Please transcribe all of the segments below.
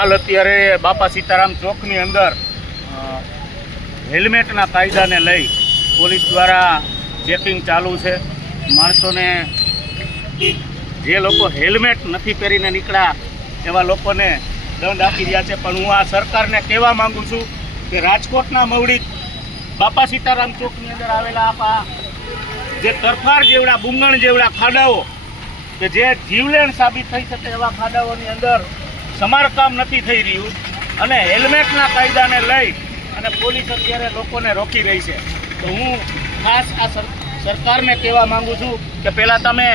હાલ અત્યારે બાપા સીતારામ ચોકની અંદર હેલ્મેટના કાયદાને લઈ પોલીસ દ્વારા ચેકિંગ ચાલુ છે. માણસોને જે લોકો હેલ્મેટ નથી પહેરીને નીકળ્યા એવા લોકોને દંડ આપી રહ્યા છે. પણ હું આ સરકારને કહેવા માગું છું કે રાજકોટના મવડી બાપા સીતારામ ચોકની અંદર આવેલા આ જે તરફાર જેવડા બુંગણ જેવડા ખાડાઓ કે જે જીવલેણ સાબિત થઈ શકે એવા ખાડાઓની અંદર સમારકામ નથી થઈ રહ્યું અને હેલ્મેટના કાયદાને લઈ અને પોલીસ અત્યારે લોકોને રોકી રહી છે. તો હું ખાસ આ સરકારને કહેવા માંગુ છું કે પહેલાં તમે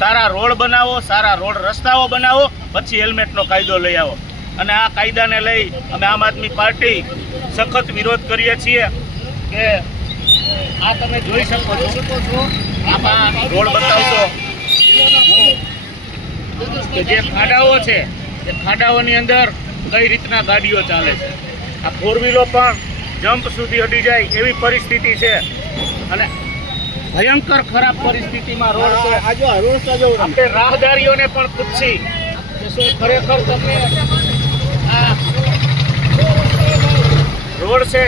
સારા રોડ બનાવો, સારા રોડ રસ્તાઓ બનાવો, પછી હેલ્મેટનો કાયદો લઈ આવો. અને આ કાયદાને લઈ અમે આમ આદમી પાર્ટી સખત વિરોધ કરીએ છીએ કે આ તમે જોઈ શકો છો, આમાં રોડ બતાવશો કે જે ખાડાઓ છે એ ખાડાઓની અંદર કઈ રીતના ગાડીઓ ચાલે છે. આ ફોર વ્હીલો પણ જમ્પ સુધી અડી જાય એવી પરિસ્થિતિ છે અને ભયંકર ખરાબ પરિસ્થિતિમાં રોડ છે. આપણે રાહદારીઓને પણ પૂછી કે શું ખરેખર તમને આ રોડ છે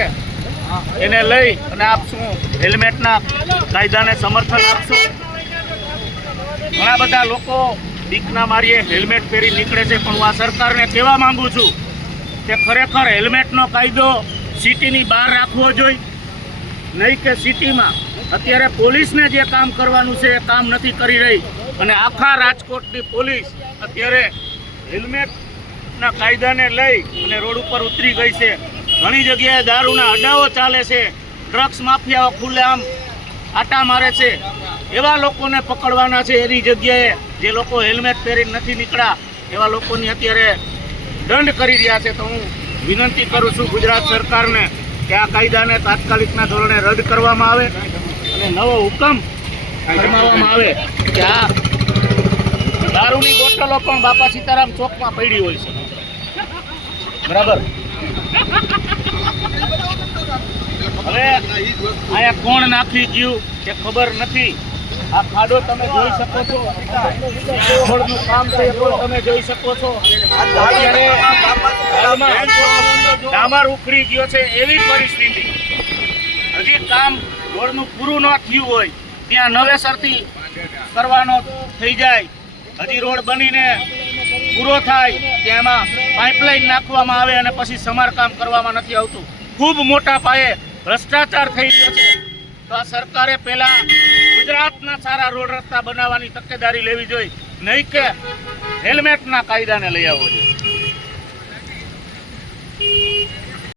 એને લઈ અને આપ શું હેલ્મેટના કાયદાને સમર્થન આપશો? ઘણા બધા લોકો બીકના મારીએ હેલ્મેટ પહેરી નીકળે છે. પણ હું આ સરકારને કહેવા માંગુ છું કે ખરેખર હેલ્મેટનો કાયદો સિટીની બહાર રાખવો જોઈએ, નહીં કે સિટીમાં. અત્યારે પોલીસને જે કામ કરવાનું છે એ કામ નથી કરી રહી અને આખા રાજકોટની પોલીસ અત્યારે હેલ્મેટના કાયદાને લઈ અને રોડ ઉપર ઉતરી ગઈ છે. ઘણી જગ્યાએ દારૂના અડ્ડાઓ ચાલે છે, ડ્રગ્સ માફિયાઓ ખુલ્લેઆમ આટા મારે છે. એવા લોકોને પકડવાના છે. એની જગ્યાએ જે લોકો હેલ્મેટ પહેરીને નથી નીકળ્યા એવા લોકોની અત્યારે દંડ કરી રહ્યા છે. તો હું વિનંતી કરું છું ગુજરાત સરકારને કે આ કાયદાને તાત્કાલિકના ધોરણે રદ કરવામાં આવે અને નવો હુકમ ફરમાવવામાં આવે કે આ દારૂની બોટલો પણ બાપા સીતારામ ચોકમાં પડી હોય છે. બરાબર. હવે અહીંયા કોણ નાખી ગયું એ ખબર નથી. આ ખાડો તમે જોઈ શકો છો, રોડનું કામ છે એ પણ તમે જોઈ શકો છો. અત્યારે ડામર ઉખડી ગયો છે એવી પરિસ્થિતિ. હજી કામ રોડનું પૂરું ન થયું હોય ત્યાં નવેસરથી કરવાનો થઈ જાય. હજી રોડ બનીને પૂરો થાય ત્યાં એમાં પાઇપલાઇન નાખવામાં આવે અને પછી સમારકામ કરવામાં નથી આવતું. ખૂબ મોટા પાયે ભ્રષ્ટાચાર થઈ રહ્યો છે. તો આ સરકારે પહેલાં ગુજરાતના સારા રોડ રસ્તા બનાવવાની તકેદારી લેવી જોઈએ, નહીં કે હેલ્મેટના કાયદાને લઈ આવવો જોઈએ.